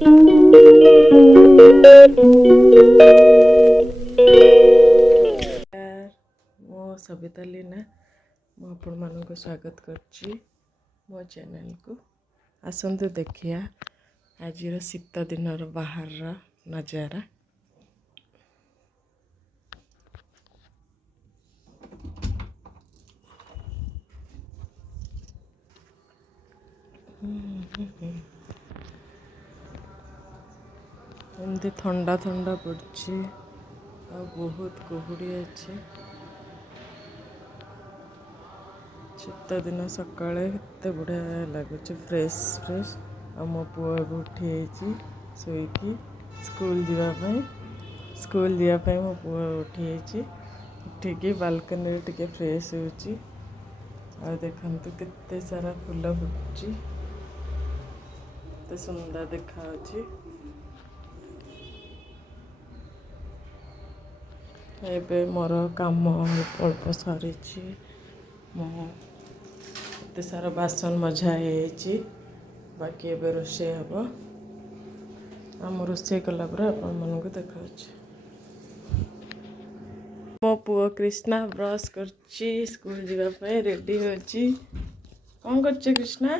मो सविता लीना मु आपण मानक स्वागत करछि मो चैनल को। आसंतु देखिया आज शीत दिन बाहर नजारा। एमती ठंडा ठंडा पड़छि आ बहुत कुहुड़ी अच्छे। शीत दिन सकाळे केते बढ़िया लगुच फ्रेश फ्रेश। आ मो पुआ भी उठी शोईकी स्कूल जीवाई मो पुआ उठी उठिकी बालकनी रे टिके फ्रेश होची। आ देखंतु केते सारा फूल फुटुची केते सुंदर देखाउची। एबे मोर काम अल्प सरीची। एते सारा बासन मजा होईची बाकी एबे रोषे हबो। आम रोषे कला पर आपण मानक देखाउची। मो पुओ कृष्णा ब्रश करची स्कूल जीवा पे रेडी होची। कौन करचे कृष्णा?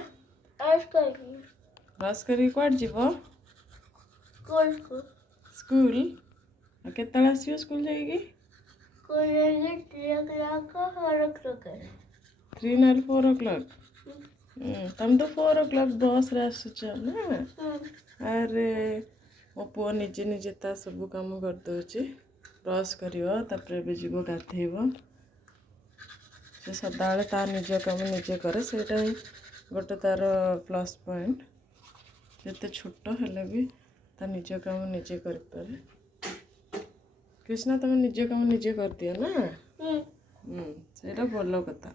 ब्रश करी क्वाड जीवो? स्कूल केतला आसीओ स्कूल जाईकी? 3 or 4 o'clock। तुम तो 4 o'clock बस रे आसुच ना। अरे मो पुओ निजे निजे ता सब काम कर दोची। ब्रश करियो तापर बे जीवो गाथेइबो। से सदाळे ता निज काम निजे करे सेटा गोटे तार प्लस पॉइंट। जते छोट हेले भी ता निज काम निजे कर पारे। कृष्णा तुम निज काम निजे कर दियो ना। सेटा भलो कथा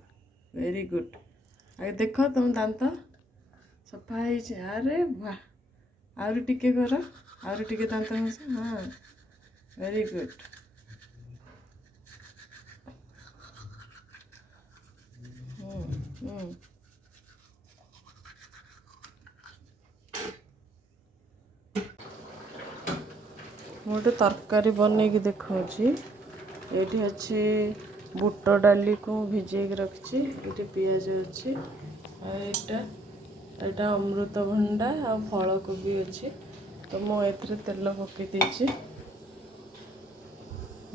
वेरी गुड। आगे देखो तुम दांत सफा है। अरे वाह आउरी टिके कर आउरी टिके दांत घस। हाँ वेरी गुड। गोटे तरकारी बनई देखी ये अच्छे बुट डाली को भिजे रखी। ये पियाज अच्छे यहाँ अमृतभंडा आ फल कोबी अच्छे। तो मुझे तेल पकई देछि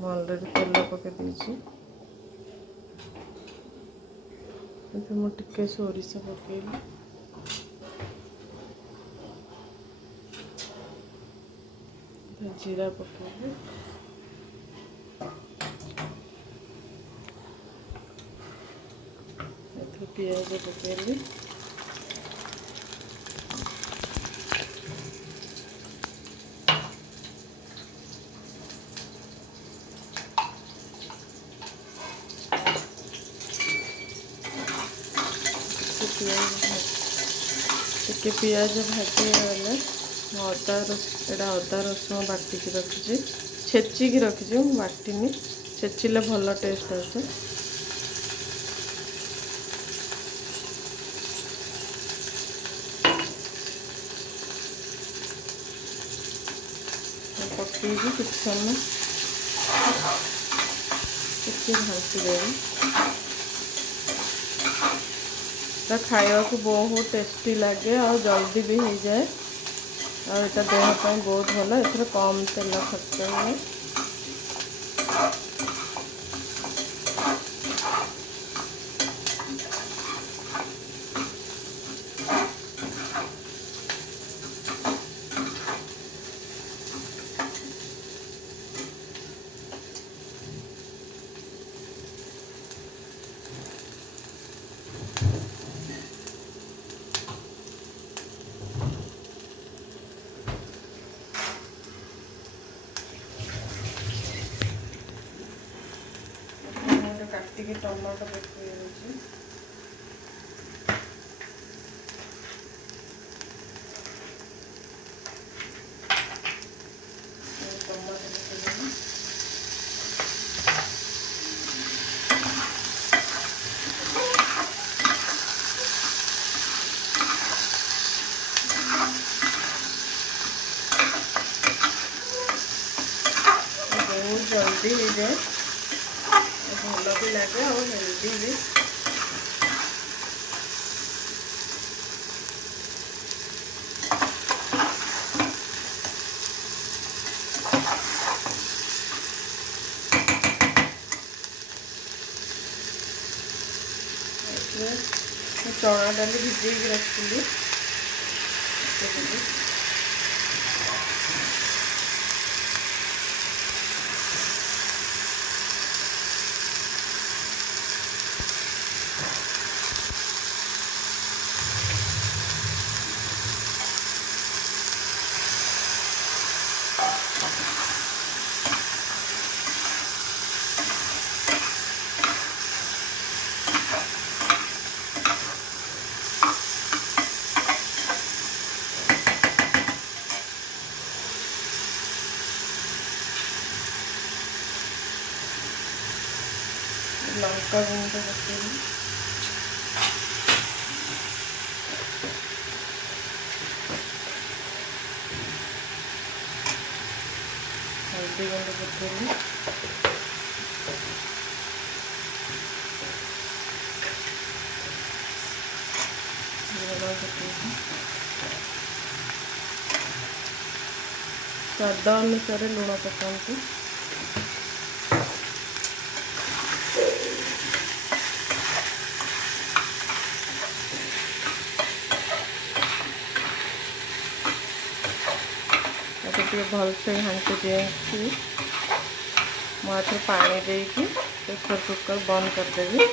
अलरेडी तेल पकई देछि। मुझे सोरिष पकईली जीरा पकईली पियाज पकईली पियाज भाजी गले अदा रसुण बाटिकी रखी छेचिकी रखी बाटिनी छेचिले भल टेस्ट आसे। पकई कि समय भासी देवी खावा को बहुत टेस्टी लगे और जल्दी भी हो जाए और ये देहपाई बहुत भल। एथर कम तेल खर्च हुए। काटिकी टमाटो पकई जल्दी हो जाए भल भी लगे और हेल्दी भी। चना डाली भिजे रखी लंका गुंड पकेबी हल्दी गुंड पकेबी लूण पकेबी स्वाद अनुसार लूण पकाते भलसे घाटी दिए मुझे पानी देकी प्रेशर कुकर बंद करदेवी।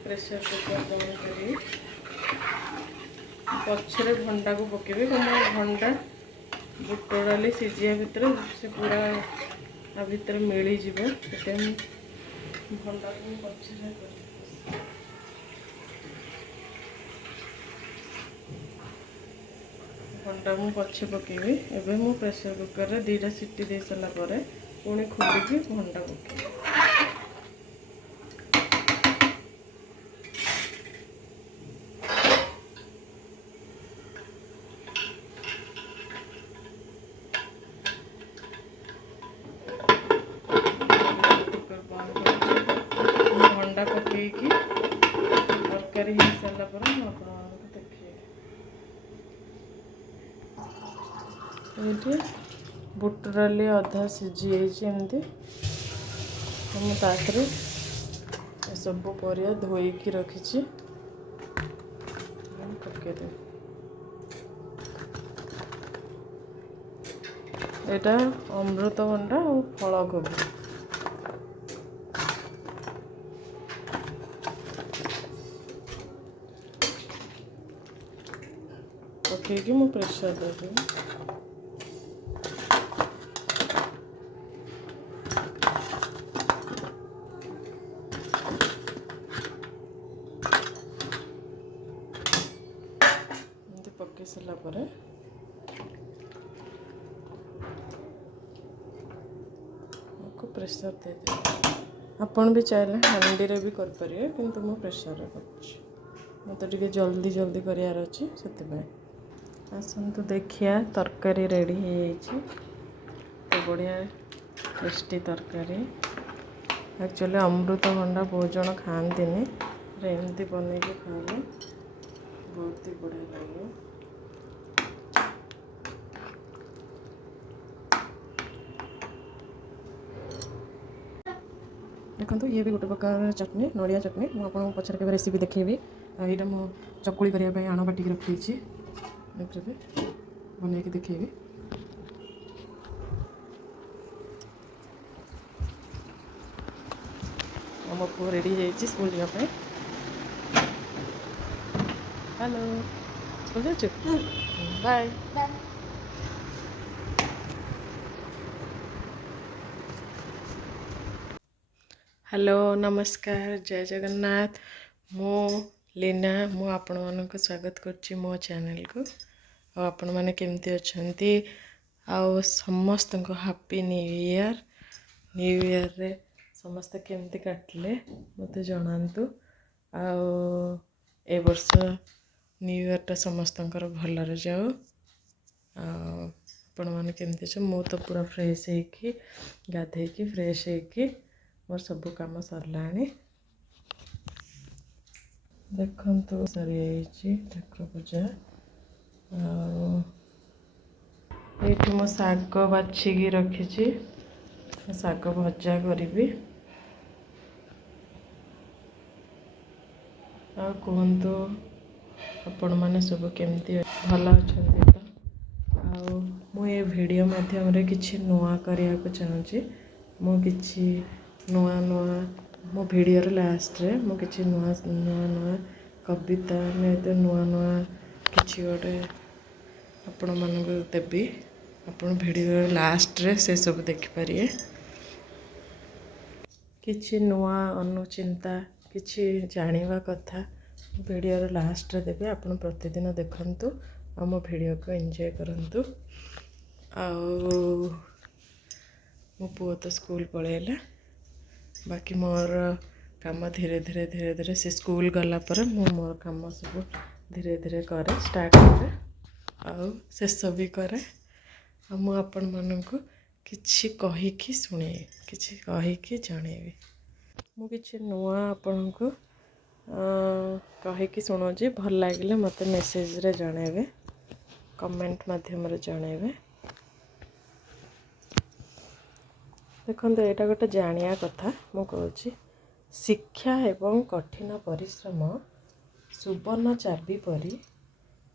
प्रेशर कुकर बंद करी पछरे भंडा को पकेबी भंडा बुट डाली सीझिया भितर से पूरा आ भितर मिली जीव भंडा को पछरे भंडा मु पछे पकेबी। एबे मु प्रेशर कुकर रे 2टा सीटी दे सला परे पुणी खोलिकी भंडा पकेबी। भंडा पकईकी तरकारी हो सारा पर देखिए बुट डाली अधा सीझी एमती मुझे सब परिया धोईकी रखी पकेदे। एटा अमृतभंडा और फलकोबी पकईकी मु प्रेशर देवी। पकई सारा पर प्रेशर दे दे। आपन भी चाहे हांडी रे भी कर परिए किंतु मु प्रेशर रे करछि मते टिके जल्दी जल्दी करियार अछि सेते आसतु देखिया तरकारी रेडी हो जाइए। तो बढ़िया टेस्टी तरकारी एक्चुअली अमृतभंडा बहुत जन खाती एमती बन के खाइले बहुत ही बढ़िया लगे। देखो ये भी गोटे प्रकार चटनी नड़िया चटनी मुझे पचर के रेसिपी देखेबी। यहाँ मु चकुली करने आण बाटिक रखी बन के देखेबी। मो पु रेडी जाइए स्कूल जावाई। हेलो स्कूल जाचु बाय। हेलो नमस्कार जय जगन्नाथ। मो लीना मु आपण मानक स्वागत करछि मो चैनल को आ आपण माने केमती अछंती आ समस्त को हैप्पी न्यू ईयर रे समस्त केमती काटले मते जणांतु आ ए वर्ष न्यू ईयर टा समस्त भलरे जाओ आपण माने केमती छ मु तो पूरा फ्रेश है कि गाधे कि फ्रेश है कि मोर सब काम सरलाणी देखंतु सरी ठाकुर पूजा ये मो शाग बाछिकी रखी शाग भजा करी आ कहतु आपण मैंने सब केमती भल अच्छा तो मु ये वीडियो माध्यम रे किछि नुआ करिया को चाहूँगी मु किछि नुआ नुआ मो वीडियो रे लास्ट रे मु किछि नुआ नुआ नुआ कविता ने तो नुआ नुआ किछि गोटे आपण मानक देबी आपण वीडियो रे लास्ट रे से सब देखि परिए किछि नुआ अनुचिंता किछि जानिबा कथा वीडियो रे लास्ट रे देबी आपण प्रतिदिन देखंतु आ मो वीडियो को एंजॉय करंतु आ मो पुओ तो स्कूल पळेला बाकी मोर काम धीरे धीरे से स्कूल गला पर मोर काम सब धीरे धीरे करे स्टार्ट करे आ शेष भी करे आ मु आपण मानकु किछि कहिकी सुने किछि कहिकी जणेबी मु किछि नुआ आपनको कहिकी सुनोजी भल लागिले मते मेसेज रे जणेबे कमेंट माध्यम रे जणेबे देखो यहाँ गोटे जानिया कथा मु कहूँ शिक्षा एवं कठिन परिश्रम सुवर्ण चाबी परी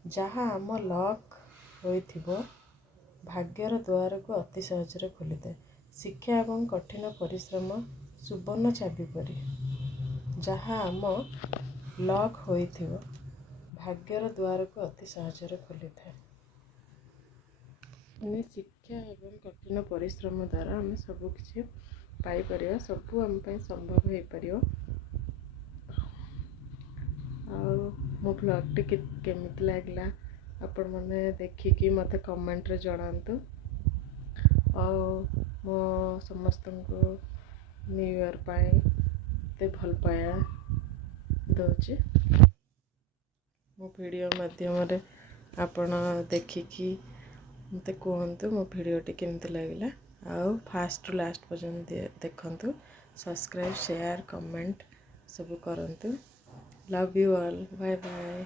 जहाँ आम लक होइथिबो भाग्यर द्वार को अति सहज खोली दे शिक्षा एवं कठिन परिश्रम सुवर्ण चाबी परी जहाँ आम लक होइथिबो भाग्यर द्वार को अति सहज खोली थाए मैंने शिक्षा एवं कठिन परिश्रम द्वारा आम सबकि पाइपर सबू आम संभव हो पार मो ब्लॉग टी केमिति लागला आपण मैंने देखिकी मते कमेंट रे जणांतु आ मो समस्त को न्यू ईयर ते भल पाया दौची मो वीडियो माध्यम रे आपण देखिकी मते कहतु मो वीडियोटी केमती लगिला आउ फास्ट टू लास्ट पर्यंत देखंतु सब्सक्राइब शेयर कमेंट सब करंतु love you all bye bye.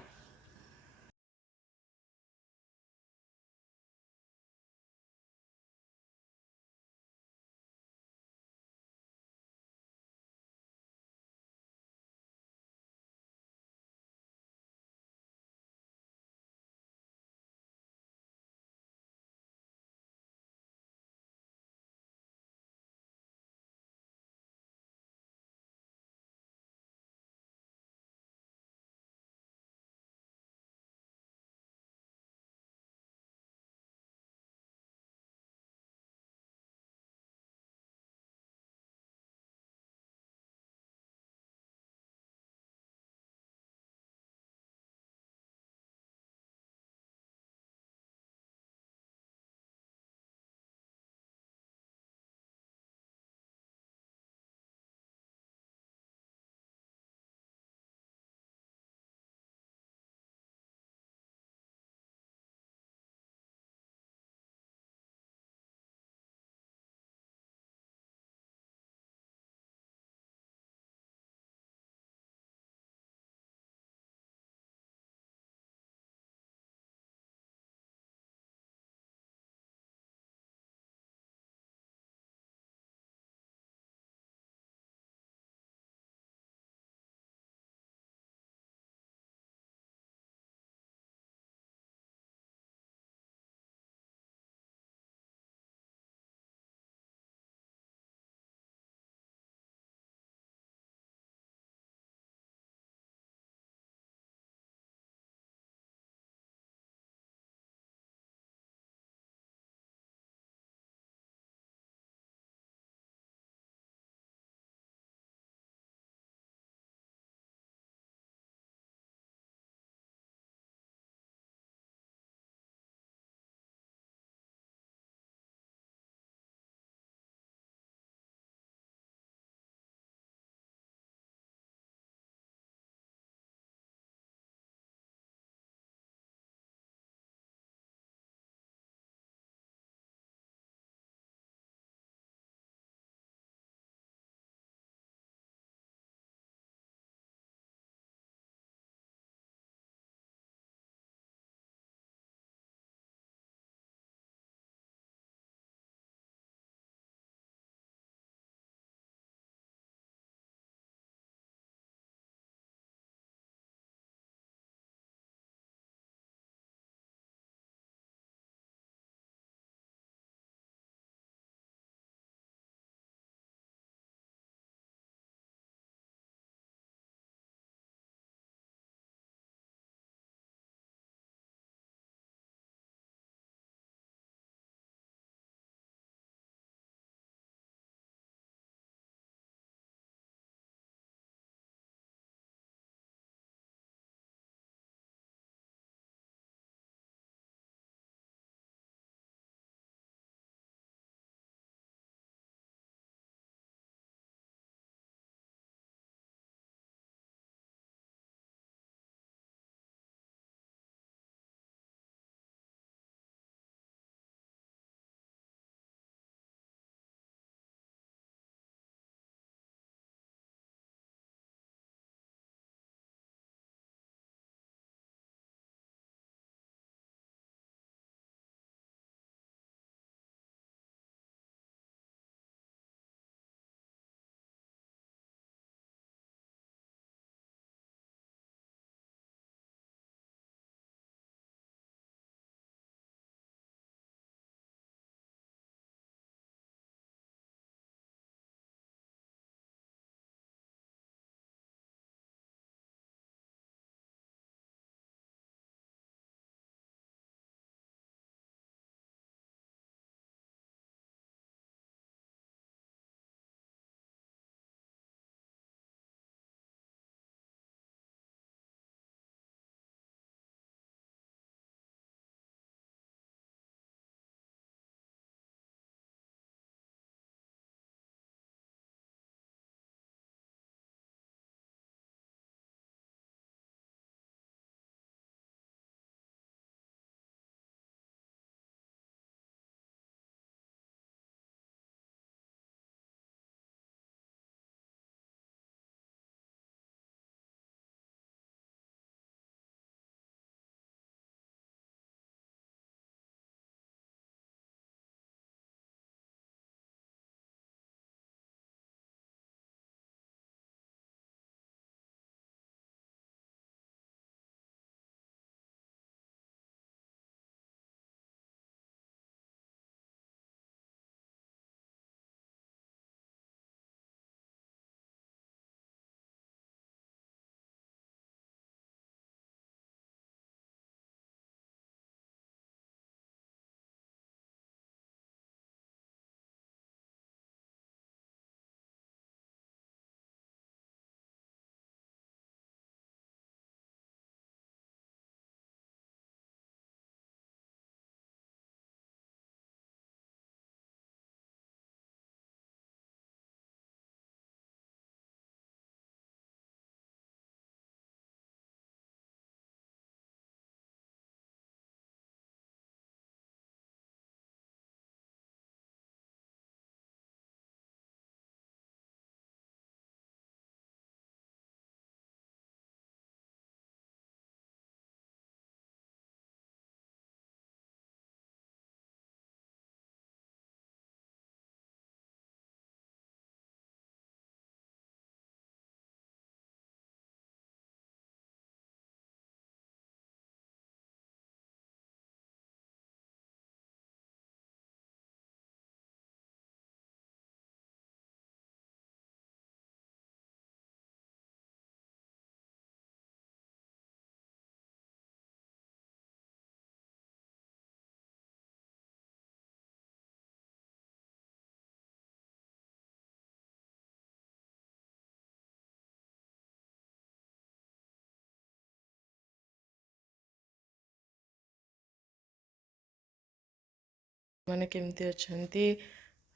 ମାନେ କେମିତି ଅଛନ୍ତି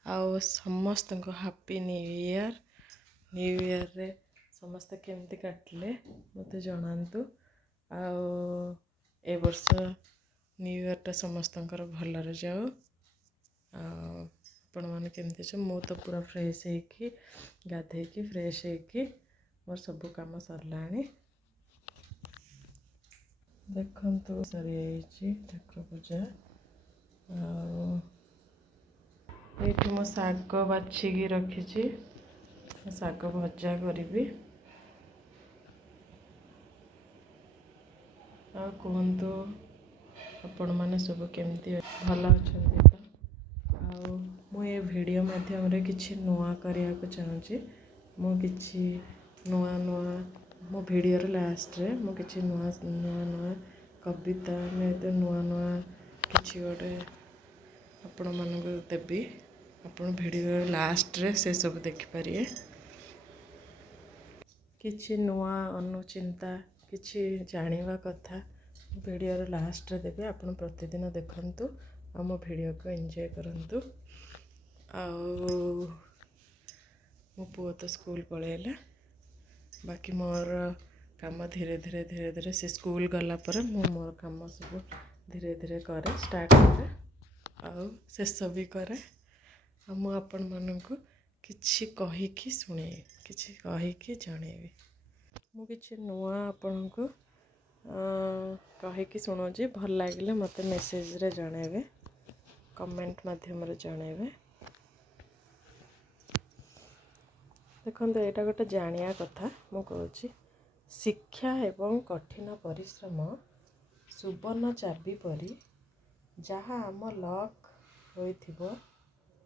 ଆଉ ସମସ୍ତଙ୍କୁ ହାପି ନ୍ୟୁ ଇୟର୍। ନ୍ୟୁ ଇୟର୍ରେ ସମସ୍ତେ କେମିତି କାଟିଲେ ମୋତେ ଜଣାନ୍ତୁ। ଆଉ ଏ ବର୍ଷ ନ୍ୟୁ ଇୟର୍ଟା ସମସ୍ତଙ୍କର ଭଲରେ ଯାଉ। ଆଉ ଆପଣମାନେ କେମିତି ଅଛନ୍ତି? ମୁଁ ତ ପୁରା ଫ୍ରେଶ୍ ହେଇକି ଗାଧେଇକି ଫ୍ରେଶ୍ ହେଇକି ମୋର ସବୁ କାମ ସରିଲାଣି। ଦେଖନ୍ତୁ ସରିଯାଇଛି ଠାକୁର ପୂଜା। ଆଉ ଏଇଠି ମୁଁ ଶାଗ ବାଛିକି ରଖିଛି, ଶାଗ ଭଜା କରିବି। ଆଉ କୁହନ୍ତୁ ଆପଣମାନେ ସବୁ କେମିତି ଭଲ ଅଛନ୍ତି ତ? ଆଉ ମୁଁ ଏ ଭିଡ଼ିଓ ମାଧ୍ୟମରେ କିଛି ନୂଆ କରିବାକୁ ଚାହୁଁଛି। ମୁଁ କିଛି ନୂଆ ମୋ ଭିଡ଼ିଓର ଲାଷ୍ଟରେ ମୁଁ କିଛି ନୂଆ କବିତା ନୂଆ କିଛି ଗୋଟେ ଆପଣମାନଙ୍କୁ ଦେବି। ଆପଣ ଭିଡ଼ିଓ ଲାଷ୍ଟରେ ସେସବୁ ଦେଖିପାରିବେ। କିଛି ନୂଆ ଅନୁଚିନ୍ତା କିଛି ଜାଣିବା କଥା ଭିଡ଼ିଓର ଲାଷ୍ଟରେ ଦେବି। ଆପଣ ପ୍ରତିଦିନ ଦେଖନ୍ତୁ ଆଉ ମୋ ଭିଡ଼ିଓକୁ ଏନ୍ଜୟ କରନ୍ତୁ। ଆଉ ମୋ ପୁଅ ତ ସ୍କୁଲ ପଳେଇଲା, ବାକି ମୋର କାମ ଧୀରେ ଧୀରେ ସେ ସ୍କୁଲ ଗଲା ପରେ ମୁଁ ମୋର କାମ ସବୁ ଧୀରେ ଧୀରେ କରେ, ଷ୍ଟାର୍ଟ କରେ ଆଉ ଶେଷ ବି କରେ। ଆଉ ମୁଁ ଆପଣମାନଙ୍କୁ କିଛି କହିକି ଶୁଣେଇବି, କିଛି କହିକି ଜଣେଇବି। ମୁଁ କିଛି ନୂଆ ଆପଣଙ୍କୁ କହିକି ଶୁଣଉଛି। ଭଲ ଲାଗିଲେ ମୋତେ ମେସେଜରେ ଜଣାଇବେ, କମେଣ୍ଟ ମାଧ୍ୟମରେ ଜଣାଇବେ। ଦେଖନ୍ତୁ, ଏଇଟା ଗୋଟେ ଜାଣିବା କଥା ମୁଁ କହୁଛି। ଶିକ୍ଷା ଏବଂ କଠିନ ପରିଶ୍ରମ ସୁବର୍ଣ୍ଣ ଚାବି ପରି, ଯାହା ଆମ ଲକ୍ ହୋଇଥିବ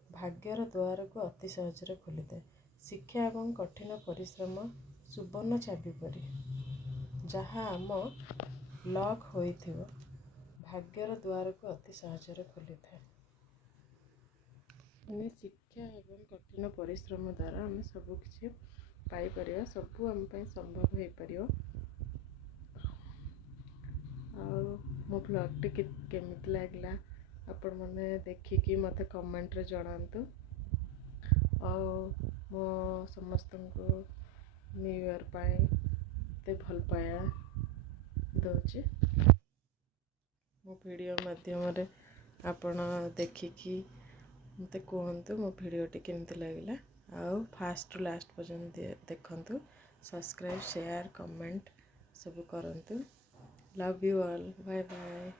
ଭାଗ୍ୟର ଦୁଆରକୁ ଅତି ସହଜରେ ଖୋଲିଥାଏ। ଶିକ୍ଷା ଏବଂ କଠିନ ପରିଶ୍ରମ ସୁବର୍ଣ୍ଣ ଚାବି ପରି, ଯାହା ଆମ ଲକ୍ ହୋଇଥିବ ଭାଗ୍ୟର ଦୁଆରକୁ ଅତି ସହଜରେ ଖୋଲିଥାଏ। ମାନେ ଶିକ୍ଷା ଏବଂ କଠିନ ପରିଶ୍ରମ ଦ୍ୱାରା ଆମେ ସବୁ କିଛି ପାଇପାରିବା, ସବୁ ଆମ ପାଇଁ ସମ୍ଭବ ହେଇପାରିବ। ଆଉ ମୋ ବ୍ଲଗ୍ଟି କେମିତି ଲାଗିଲା ଆପଣମାନେ ଦେଖିକି ମୋତେ କମେଣ୍ଟରେ ଜଣାନ୍ତୁ। ଆଉ ମୋ ସମସ୍ତଙ୍କୁ ନ୍ୟୁ ଇୟର୍ ପାଇଁ ଏତେ ଭଲ ପାଇବା ଦେଉଛି। ମୋ ଭିଡ଼ିଓ ମାଧ୍ୟମରେ ଆପଣ ଦେଖିକି ମୋତେ କୁହନ୍ତୁ ମୋ ଭିଡ଼ିଓଟି କେମିତି ଲାଗିଲା। ଆଉ ଫାଷ୍ଟରୁ ଲାଷ୍ଟ ପର୍ଯ୍ୟନ୍ତ ଦେଖନ୍ତୁ। ସବସ୍କ୍ରାଇବ୍, ସେୟାର, କମେଣ୍ଟ ସବୁ କରନ୍ତୁ। Love you all, bye bye.